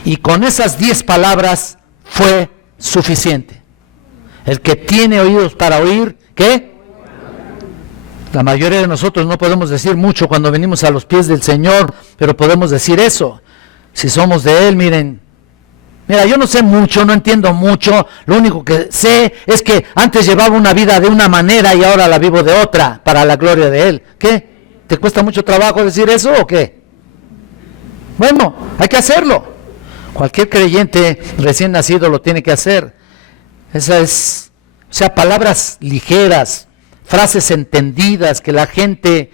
Y con esas 10 palabras fue suficiente. El que tiene oídos para oír, ¿qué? La mayoría de nosotros no podemos decir mucho cuando venimos a los pies del Señor, pero podemos decir eso. Si somos de Él, mira, yo no sé mucho, no entiendo mucho, lo único que sé es que antes llevaba una vida de una manera y ahora la vivo de otra, para la gloria de Él. ¿Qué? ¿Te cuesta mucho trabajo decir eso o qué? Bueno, hay que hacerlo. Cualquier creyente recién nacido lo tiene que hacer. Palabras ligeras, frases entendidas, que la gente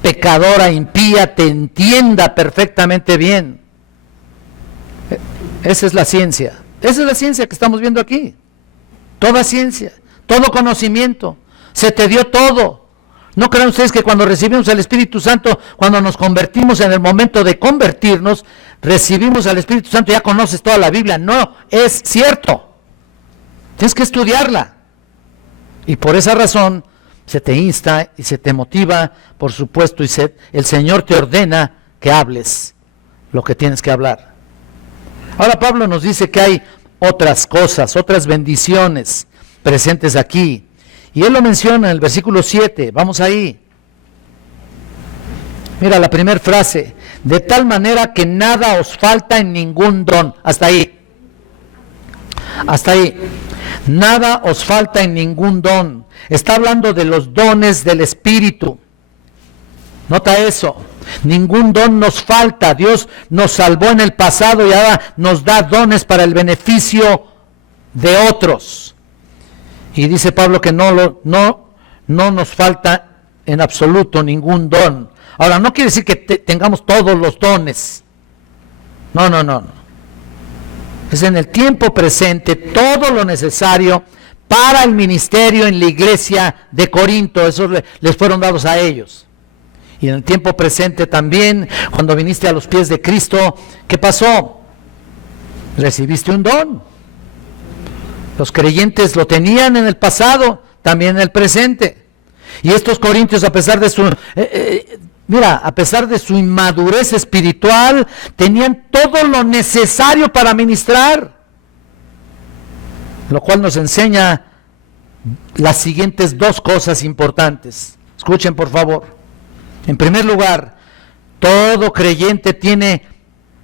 pecadora, impía, te entienda perfectamente bien. Esa es la ciencia. Esa es la ciencia que estamos viendo aquí. Toda ciencia, todo conocimiento. Se te dio todo. ¿No creen ustedes que cuando recibimos al Espíritu Santo, cuando nos convertimos, en el momento de convertirnos, recibimos al Espíritu Santo, ya conoces toda la Biblia? No, es cierto. Tienes que estudiarla. Y por esa razón se te insta y se te motiva, por supuesto, y el Señor te ordena que hables lo que tienes que hablar. Ahora Pablo nos dice que hay otras cosas, otras bendiciones presentes aquí. Y él lo menciona en el versículo 7, vamos ahí. Mira la primera frase, de tal manera que nada os falta en ningún don. Hasta ahí. Hasta ahí. Nada os falta en ningún don. Está hablando de los dones del Espíritu. Nota eso. Ningún don nos falta. Dios nos salvó en el pasado y ahora nos da dones para el beneficio de otros. Y dice Pablo que no nos falta en absoluto ningún don. Ahora, no quiere decir que tengamos todos los dones. No. Es en el tiempo presente todo lo necesario para el ministerio en la iglesia de Corinto. Esos les fueron dados a ellos. Y en el tiempo presente también, cuando viniste a los pies de Cristo, ¿qué pasó? Recibiste un don. Los creyentes lo tenían en el pasado, también en el presente. Y estos corintios, a pesar de su inmadurez espiritual, tenían todo lo necesario para ministrar. Lo cual nos enseña las siguientes 2 cosas importantes. Escuchen, por favor. En primer lugar, todo creyente tiene,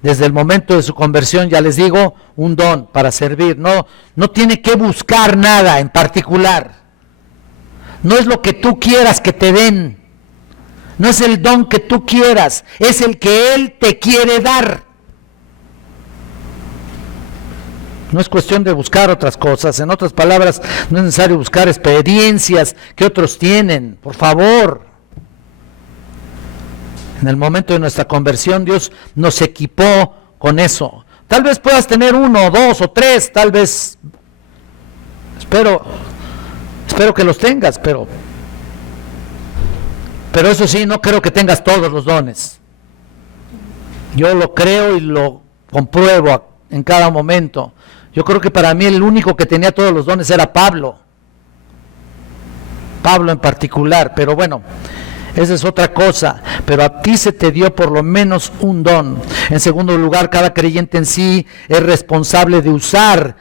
desde el momento de su conversión, ya les digo, un don para servir. No tiene que buscar nada en particular. No es lo que tú quieras que te den. No es el don que tú quieras, es el que Él te quiere dar. No es cuestión de buscar otras cosas. En otras palabras, no es necesario buscar experiencias que otros tienen. Por favor. En el momento de nuestra conversión, Dios nos equipó con eso. Tal vez puedas tener 1, 2 o 3, tal vez. Espero que los tengas, pero eso sí, no creo que tengas todos los dones. Yo lo creo y lo compruebo en cada momento. Yo creo que para mí el único que tenía todos los dones era Pablo en particular, pero bueno, esa es otra cosa. Pero a ti se te dio por lo menos un don. En segundo lugar, cada creyente en sí es responsable de usar,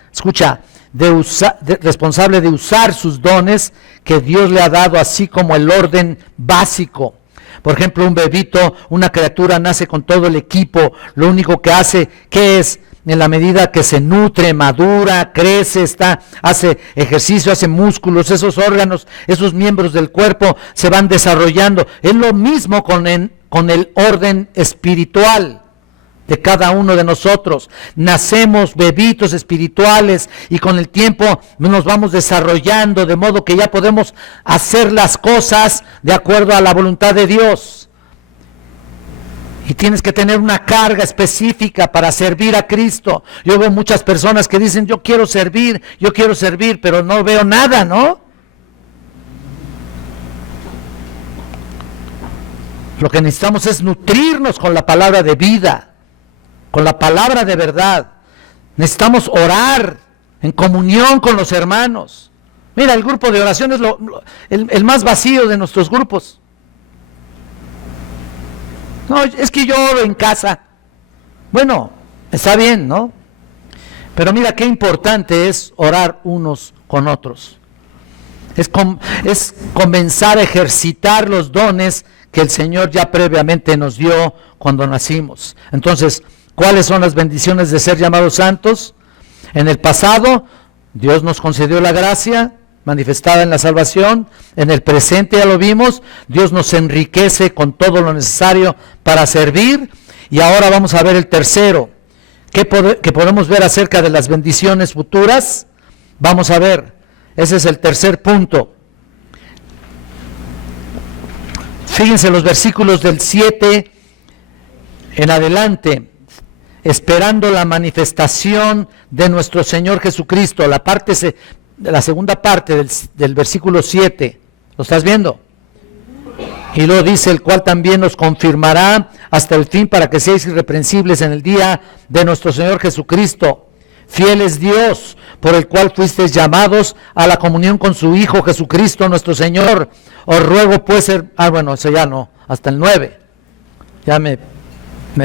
responsable de usar sus dones que Dios le ha dado, así como el orden básico. Por ejemplo, un bebito, una criatura nace con todo el equipo. Lo único que hace, ¿qué es? En la medida que se nutre, madura, crece, hace ejercicio, hace músculos, esos órganos, esos miembros del cuerpo se van desarrollando. Es lo mismo con el orden espiritual de cada uno de nosotros. Nacemos bebitos espirituales y con el tiempo nos vamos desarrollando, de modo que ya podemos hacer las cosas de acuerdo a la voluntad de Dios. Y tienes que tener una carga específica para servir a Cristo. Yo veo muchas personas que dicen, yo quiero servir, pero no veo nada, ¿no? Lo que necesitamos es nutrirnos con la palabra de vida, con la palabra de verdad. Necesitamos orar en comunión con los hermanos. Mira, el grupo de oración es el más vacío de nuestros grupos. No, es que yo oro en casa. Bueno, está bien, ¿no? Pero mira qué importante es orar unos con otros. Es comenzar a ejercitar los dones que el Señor ya previamente nos dio cuando nacimos. Entonces, ¿cuáles son las bendiciones de ser llamados santos? En el pasado, Dios nos concedió la gracia manifestada en la salvación. En el presente, ya lo vimos, Dios nos enriquece con todo lo necesario para servir. Y ahora vamos a ver el tercero. ¿Qué podemos ver acerca de las bendiciones futuras? Vamos a ver, ese es el tercer punto. Fíjense los versículos del 7 en adelante, esperando la manifestación de nuestro Señor Jesucristo, la segunda parte del versículo 7, ¿lo estás viendo? Y luego dice, el cual también nos confirmará hasta el fin para que seáis irreprensibles en el día de nuestro Señor Jesucristo. Fiel es Dios, por el cual fuisteis llamados a la comunión con su Hijo Jesucristo nuestro Señor. Os ruego pues eso ya no, hasta el 9. Ya me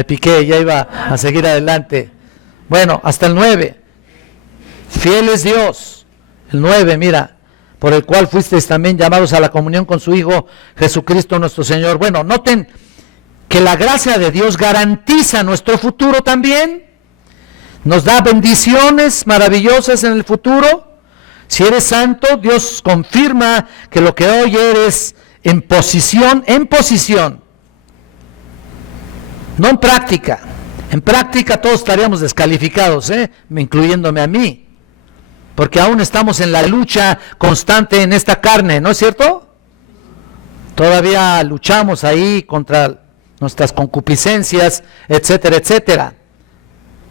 piqué, ya iba a seguir adelante. Bueno, hasta el 9. Fiel es Dios. El 9, mira, por el cual fuisteis también llamados a la comunión con su Hijo Jesucristo nuestro Señor. Bueno, noten que la gracia de Dios garantiza nuestro futuro también. Nos da bendiciones maravillosas en el futuro. Si eres santo, Dios confirma que lo que hoy eres en posición, no en práctica. En práctica todos estaríamos descalificados, incluyéndome a mí. Porque aún estamos en la lucha constante en esta carne, ¿no es cierto? Todavía luchamos ahí contra nuestras concupiscencias, etcétera, etcétera.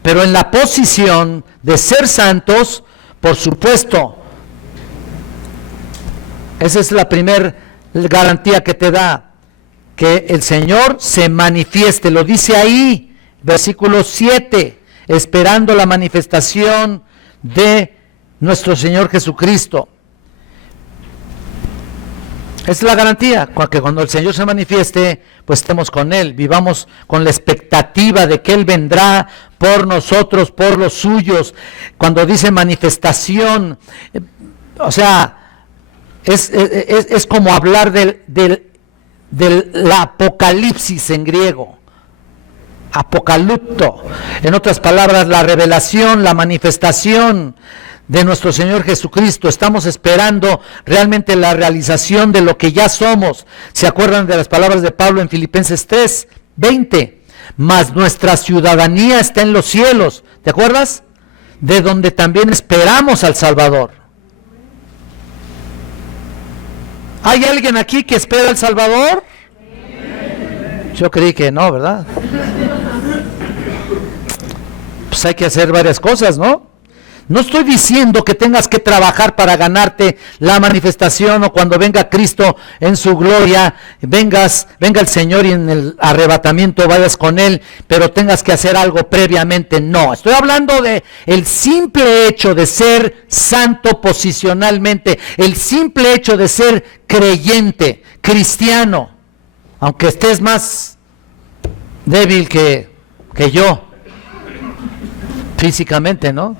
Pero en la posición de ser santos, por supuesto, esa es la primera garantía que te da, que el Señor se manifieste, lo dice ahí, versículo 7, esperando la manifestación de nuestro Señor Jesucristo. Es la garantía, que cuando el Señor se manifieste, pues estemos con Él, vivamos con la expectativa de que Él vendrá por nosotros, por los suyos. Cuando dice manifestación, o sea, es como hablar del apocalipsis en griego, apocalipto, en otras palabras, la revelación, la manifestación de nuestro Señor Jesucristo. Estamos esperando realmente la realización de lo que ya somos. ¿Se acuerdan de las palabras de Pablo en Filipenses 3:20? Mas nuestra ciudadanía está en los cielos, ¿te acuerdas? De donde también esperamos al Salvador. ¿Hay alguien aquí que espera al Salvador? Yo creí que no, ¿verdad? Pues hay que hacer varias cosas, ¿no? No estoy diciendo que tengas que trabajar para ganarte la manifestación, o cuando venga Cristo en su gloria, venga el Señor y en el arrebatamiento vayas con Él, pero tengas que hacer algo previamente. No, estoy hablando de el simple hecho de ser santo posicionalmente, el simple hecho de ser creyente, cristiano, aunque estés más débil que yo físicamente, ¿no?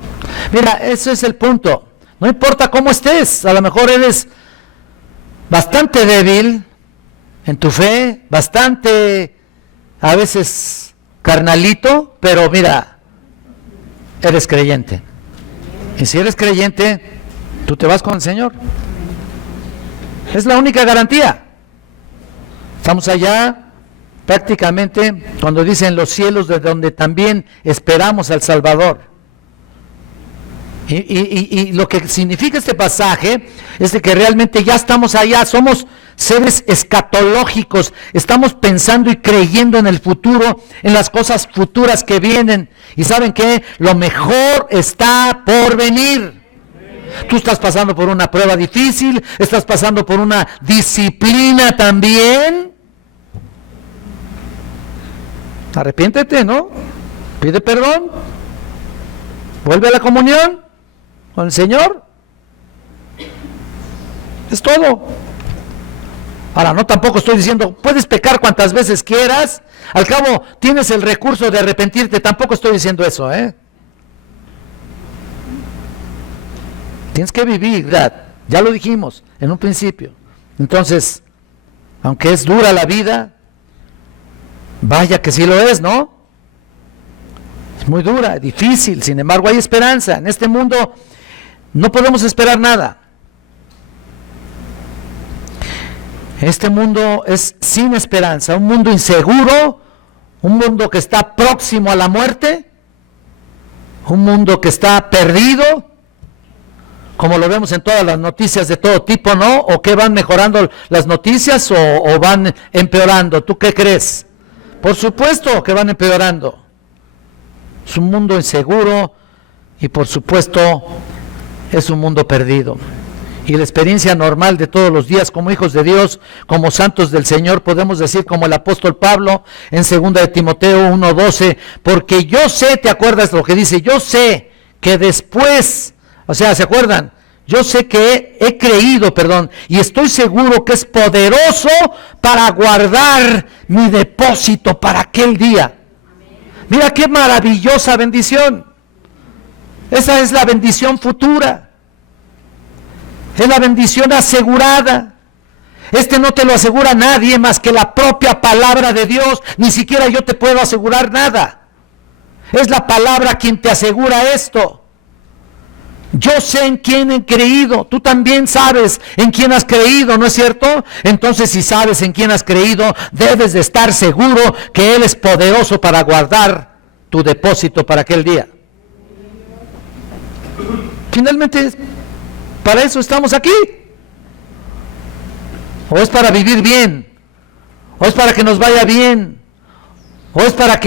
Mira, ese es el punto. No importa cómo estés, a lo mejor eres bastante débil en tu fe, bastante a veces carnalito, pero mira, eres creyente. Y si eres creyente, tú te vas con el Señor. Es la única garantía. Estamos allá prácticamente cuando dicen los cielos, de donde también esperamos al Salvador. Y lo que significa este pasaje es de que realmente ya estamos allá, somos seres escatológicos, estamos pensando y creyendo en el futuro, en las cosas futuras que vienen. Y ¿saben qué? Lo mejor está por venir. Tú estás pasando por una prueba difícil, estás pasando por una disciplina también. Arrepiéntete, ¿no? Pide perdón. Vuelve a la comunión con el Señor. Es todo. Ahora, no tampoco estoy diciendo, puedes pecar cuantas veces quieras, al cabo tienes el recurso de arrepentirte, tampoco estoy diciendo eso, ¿eh? Tienes que vivir, ¿verdad? Ya lo dijimos en un principio. Entonces, aunque es dura la vida, vaya que sí lo es, ¿no? Es muy dura, difícil, sin embargo hay esperanza. En este mundo no podemos esperar nada. Este mundo es sin esperanza, un mundo inseguro, un mundo que está próximo a la muerte, un mundo que está perdido, como lo vemos en todas las noticias de todo tipo, ¿no? ¿O que van mejorando las noticias o van empeorando? ¿Tú qué crees? Por supuesto que van empeorando. Es un mundo inseguro y por supuesto es un mundo perdido. Y la experiencia normal de todos los días como hijos de Dios, como santos del Señor, podemos decir como el apóstol Pablo en 2 de Timoteo 1:12, porque yo sé, ¿te acuerdas lo que dice? Yo sé que después, o sea, ¿se acuerdan? Yo sé que he creído, y estoy seguro que es poderoso para guardar mi depósito para aquel día. Mira qué maravillosa bendición. Esa es la bendición futura. Es la bendición asegurada. No te lo asegura nadie más que la propia palabra de Dios. Ni siquiera yo te puedo asegurar nada. Es la palabra quien te asegura esto. Yo sé en quién he creído. Tú también sabes en quién has creído, ¿no es cierto? Entonces, si sabes en quién has creído, debes de estar seguro que Él es poderoso para guardar tu depósito para aquel día. Finalmente, para eso estamos aquí. O es para vivir bien, o es para que nos vaya bien, o es para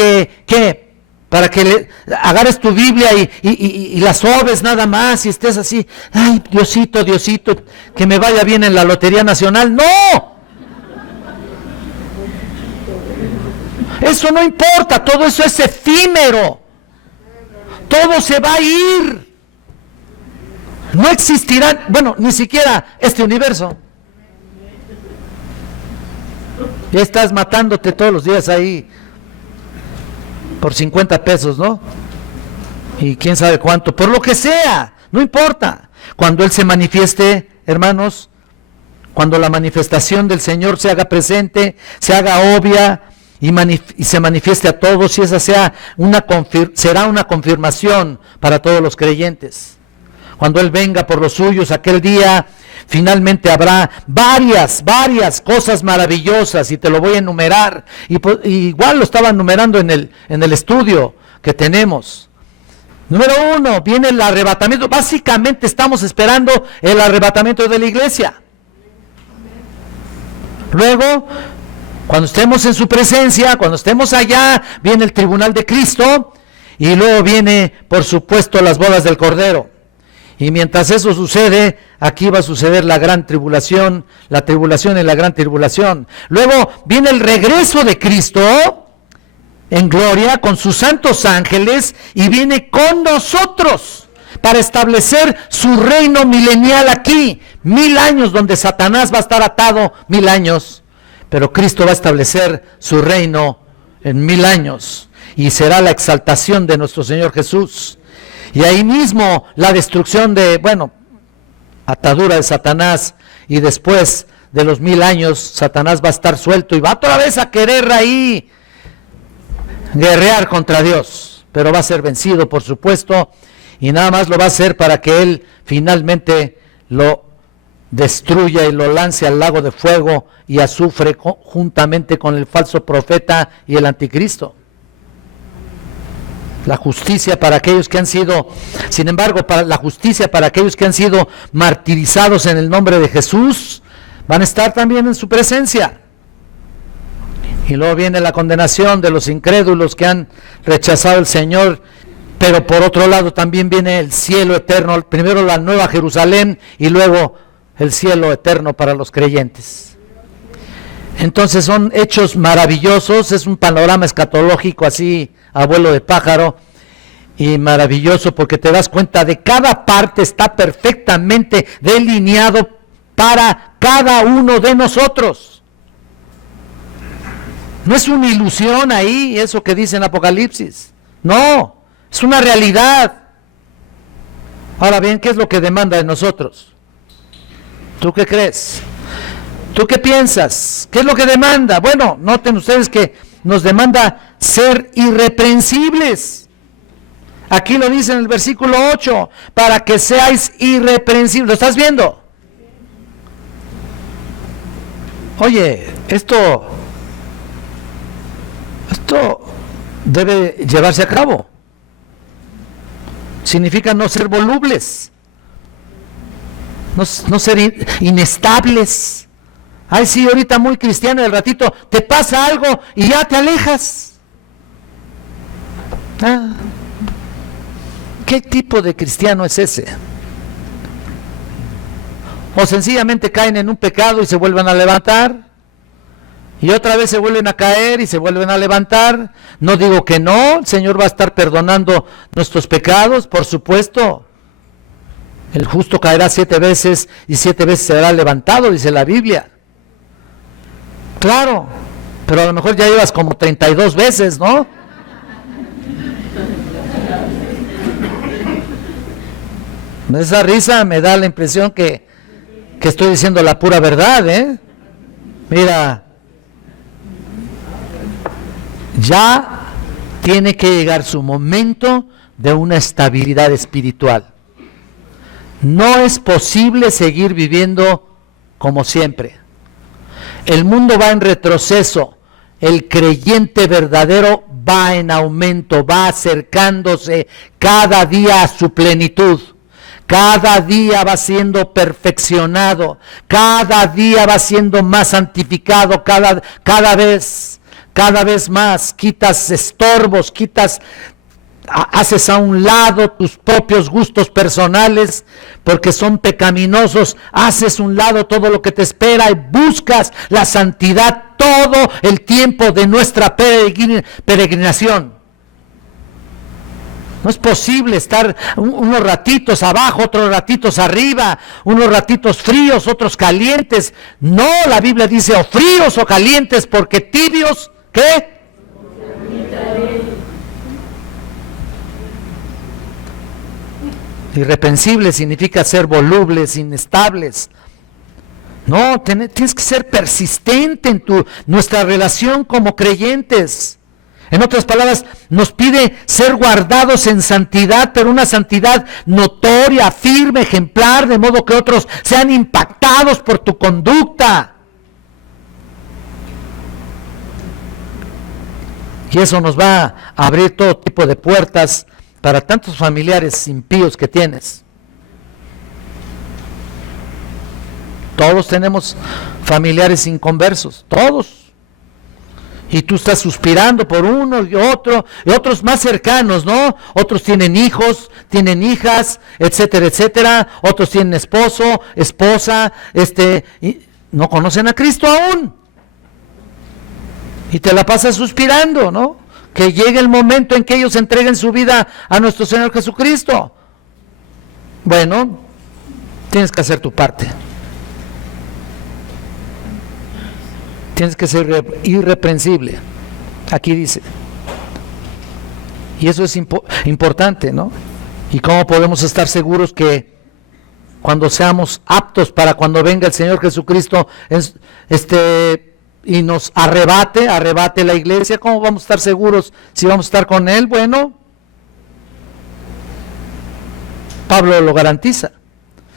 para que agarres tu Biblia y la sobes nada más y estés así, ay, Diosito, que me vaya bien en la Lotería Nacional. ¡No! Eso no importa, todo eso es efímero. Todo se va a ir. No existirá, ni siquiera este universo. Ya estás matándote todos los días ahí por 50 pesos, ¿no? Y quién sabe cuánto, por lo que sea, no importa. Cuando Él se manifieste, hermanos, cuando la manifestación del Señor se haga presente, se haga obvia y se manifieste a todos, y esa será una confirmación para todos los creyentes. Cuando Él venga por los suyos, aquel día finalmente habrá varias cosas maravillosas, y te lo voy a enumerar, y igual lo estaba enumerando en el estudio que tenemos. Número 1, viene el arrebatamiento. Básicamente estamos esperando el arrebatamiento de la iglesia. Luego, cuando estemos en su presencia, cuando estemos allá, viene el tribunal de Cristo, y luego viene, por supuesto, las bodas del Cordero. Y mientras eso sucede, aquí va a suceder la gran tribulación, la tribulación y la gran tribulación. Luego viene el regreso de Cristo en gloria con sus santos ángeles, y viene con nosotros para establecer su reino milenial aquí. 1000 años donde Satanás va a estar atado 1000 años, pero Cristo va a establecer su reino en 1000 años, y será la exaltación de nuestro Señor Jesús. Y ahí mismo la destrucción atadura de Satanás, y después de los 1000 años Satanás va a estar suelto y va otra vez a querer ahí guerrear contra Dios, pero va a ser vencido, por supuesto, y nada más lo va a hacer para que Él finalmente lo destruya y lo lance al lago de fuego y azufre juntamente con el falso profeta y el anticristo. La justicia para aquellos que han sido, sin embargo, la justicia para aquellos que han sido martirizados en el nombre de Jesús, van a estar también en su presencia. Y luego viene la condenación de los incrédulos que han rechazado al Señor, pero por otro lado también viene el cielo eterno, primero la nueva Jerusalén y luego el cielo eterno para los creyentes. Entonces son hechos maravillosos, es un panorama escatológico así, abuelo de pájaro, y maravilloso porque te das cuenta de cada parte está perfectamente delineado para cada uno de nosotros. No es una ilusión ahí, eso que dice en Apocalipsis. No, es una realidad. Ahora bien, ¿qué es lo que demanda de nosotros? ¿Tú qué crees? ¿Tú qué piensas? ¿Qué es lo que demanda? Bueno, noten ustedes que nos demanda ser irreprensibles. Aquí lo dice en el versículo 8, para que seáis irreprensibles. ¿Lo estás viendo? Oye, esto debe llevarse a cabo. Significa no ser volubles, no ser inestables. Ay, sí, ahorita muy cristiano, del ratito te pasa algo y ya te alejas. ¿Qué tipo de cristiano es ese? O sencillamente caen en un pecado y se vuelven a levantar, y otra vez se vuelven a caer y se vuelven a levantar. No digo que no, el Señor va a estar perdonando nuestros pecados, por supuesto. El justo caerá 7 veces y 7 veces será levantado, dice la Biblia. Claro, pero a lo mejor ya llevas como 32 veces, ¿no? Esa risa me da la impresión que estoy diciendo la pura verdad, ¿eh? Mira, ya tiene que llegar su momento de una estabilidad espiritual. No es posible seguir viviendo como siempre. El mundo va en retroceso, el creyente verdadero va en aumento, va acercándose cada día a su plenitud. Cada día va siendo perfeccionado, cada día va siendo más santificado, cada vez más. Quitas estorbos, haces a un lado tus propios gustos personales porque son pecaminosos, haces a un lado todo lo que te espera y buscas la santidad todo el tiempo de nuestra peregrinación. No es posible estar unos ratitos abajo, otros ratitos arriba, unos ratitos fríos, otros calientes. No, la Biblia dice o fríos o calientes, porque tibios, ¿qué? Irreprensible significa ser volubles, inestables. No, tienes que ser persistente en nuestra relación como creyentes. En otras palabras, nos pide ser guardados en santidad, pero una santidad notoria, firme, ejemplar, de modo que otros sean impactados por tu conducta. Y eso nos va a abrir todo tipo de puertas para tantos familiares impíos que tienes. Todos tenemos familiares inconversos, todos. Y tú estás suspirando por uno y otros más cercanos, ¿no? Otros tienen hijos, tienen hijas, etcétera, etcétera. Otros tienen esposo, esposa, y no conocen a Cristo aún. Y te la pasas suspirando, ¿no? Que llegue el momento en que ellos entreguen su vida a nuestro Señor Jesucristo. Bueno, tienes que hacer tu parte. Tienes que ser irreprensible. Aquí dice. Y eso es importante, ¿no? ¿Y cómo podemos estar seguros que cuando seamos aptos para cuando venga el Señor Jesucristo y nos arrebate la iglesia? ¿Cómo vamos a estar seguros si vamos a estar con Él? Bueno, Pablo lo garantiza.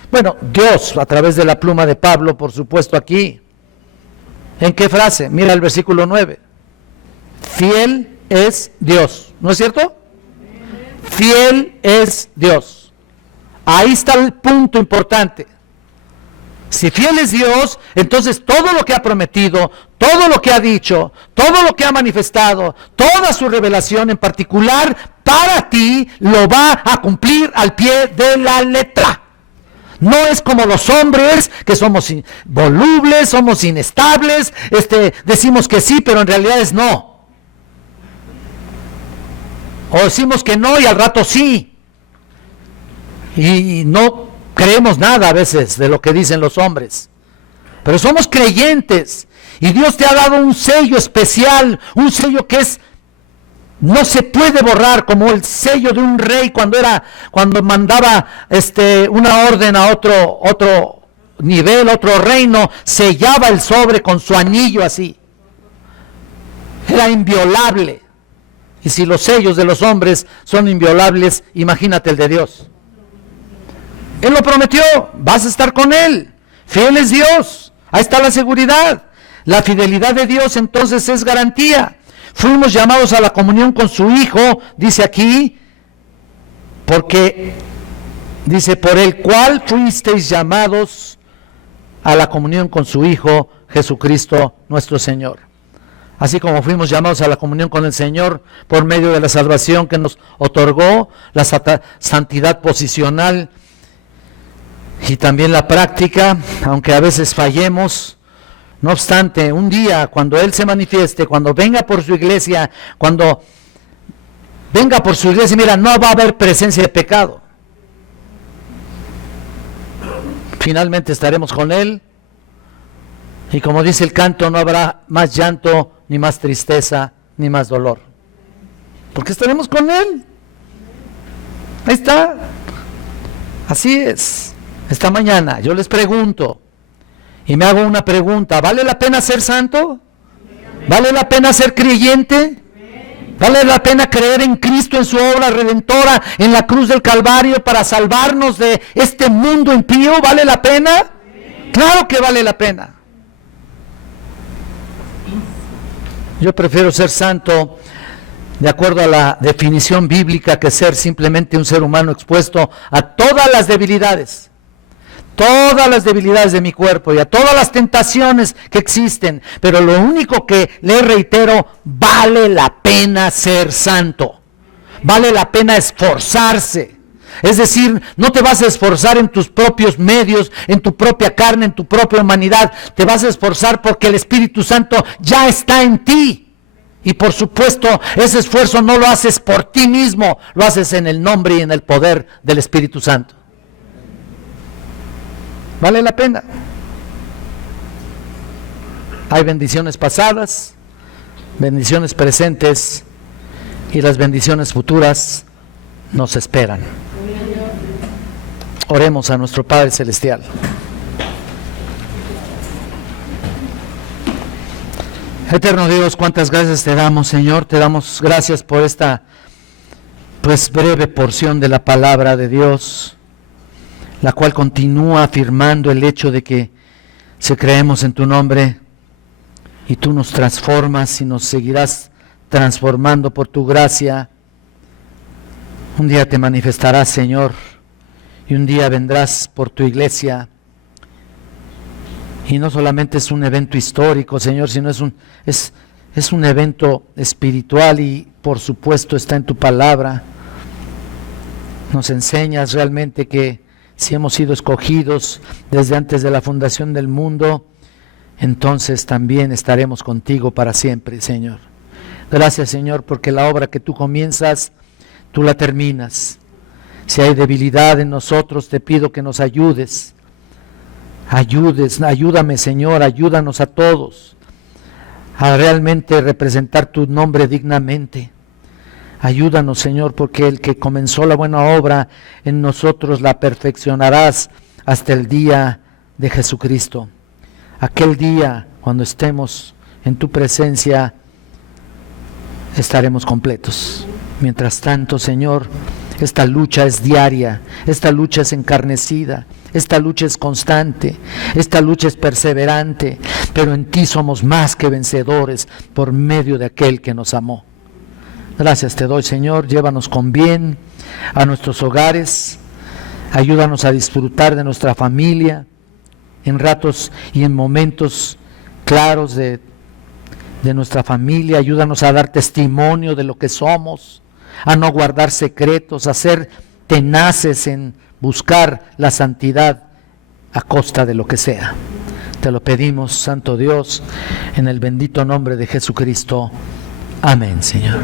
Bueno, Dios, a través de la pluma de Pablo, por supuesto, aquí. ¿En qué frase? Mira el versículo 9. Fiel es Dios, ¿no es cierto? Fiel es Dios. Ahí está el punto importante. Si fiel es Dios, entonces todo lo que ha prometido, todo lo que ha dicho, todo lo que ha manifestado, toda su revelación en particular para ti, lo va a cumplir al pie de la letra. No es como los hombres, que somos volubles, somos inestables, decimos que sí, pero en realidad es no. O decimos que no y al rato sí. Y no creemos nada a veces de lo que dicen los hombres. Pero somos creyentes. Y Dios te ha dado un sello especial, un sello que no se puede borrar, como el sello de un rey cuando mandaba una orden a otro nivel, otro reino, sellaba el sobre con su anillo así. Era inviolable. Y si los sellos de los hombres son inviolables, imagínate el de Dios. Él lo prometió, vas a estar con Él. Fiel es Dios, ahí está la seguridad. La fidelidad de Dios entonces es garantía. Fuimos llamados a la comunión con su Hijo, dice aquí, porque, dice, por el cual fuisteis llamados a la comunión con su Hijo, Jesucristo nuestro Señor. Así como fuimos llamados a la comunión con el Señor por medio de la salvación que nos otorgó, la santidad posicional y también la práctica, aunque a veces fallemos. No obstante, un día cuando Él se manifieste, cuando venga por su iglesia, mira, no va a haber presencia de pecado. Finalmente estaremos con Él, y como dice el canto, no habrá más llanto, ni más tristeza, ni más dolor, porque estaremos con Él. Ahí está. Así es. Esta mañana yo les pregunto, y me hago una pregunta: ¿vale la pena ser santo? ¿Vale la pena ser creyente? ¿Vale la pena creer en Cristo, en su obra redentora, en la cruz del Calvario para salvarnos de este mundo impío? ¿Vale la pena? Claro que vale la pena. Yo prefiero ser santo de acuerdo a la definición bíblica que ser simplemente un ser humano expuesto a todas las debilidades de mi cuerpo y a todas las tentaciones que existen, pero lo único que le reitero, vale la pena ser santo, vale la pena esforzarse. Es decir, no te vas a esforzar en tus propios medios, en tu propia carne, en tu propia humanidad, te vas a esforzar porque el Espíritu Santo ya está en ti. Y por supuesto, ese esfuerzo no lo haces por ti mismo, lo haces en el nombre y en el poder del Espíritu Santo. Vale la pena. Hay bendiciones pasadas, bendiciones presentes, y las bendiciones futuras nos esperan. Oremos a nuestro Padre Celestial. Eterno Dios, cuántas gracias te damos, Señor. Te damos gracias por esta breve porción de la palabra de Dios, la cual continúa afirmando el hecho de que si creemos en tu nombre y tú nos transformas y nos seguirás transformando por tu gracia, un día te manifestarás, Señor, y un día vendrás por tu iglesia. Y no solamente es un evento histórico, Señor, sino es un evento espiritual, y por supuesto está en tu palabra. Nos enseñas realmente que si hemos sido escogidos desde antes de la fundación del mundo, entonces también estaremos contigo para siempre, Señor. Gracias, Señor, porque la obra que tú comienzas, tú la terminas. Si hay debilidad en nosotros, te pido que nos ayudes. Ayúdame, Señor, ayúdanos a todos a realmente representar tu nombre dignamente. Ayúdanos, Señor, porque el que comenzó la buena obra en nosotros la perfeccionarás hasta el día de Jesucristo. Aquel día, cuando estemos en tu presencia, estaremos completos. Mientras tanto, Señor, esta lucha es diaria, esta lucha es encarnecida, esta lucha es constante, esta lucha es perseverante, pero en ti somos más que vencedores por medio de aquel que nos amó. Gracias te doy, Señor. Llévanos con bien a nuestros hogares, ayúdanos a disfrutar de nuestra familia en ratos y en momentos claros de nuestra familia. Ayúdanos a dar testimonio de lo que somos, a no guardar secretos, a ser tenaces en buscar la santidad a costa de lo que sea. Te lo pedimos, Santo Dios, en el bendito nombre de Jesucristo. Amén, Señor.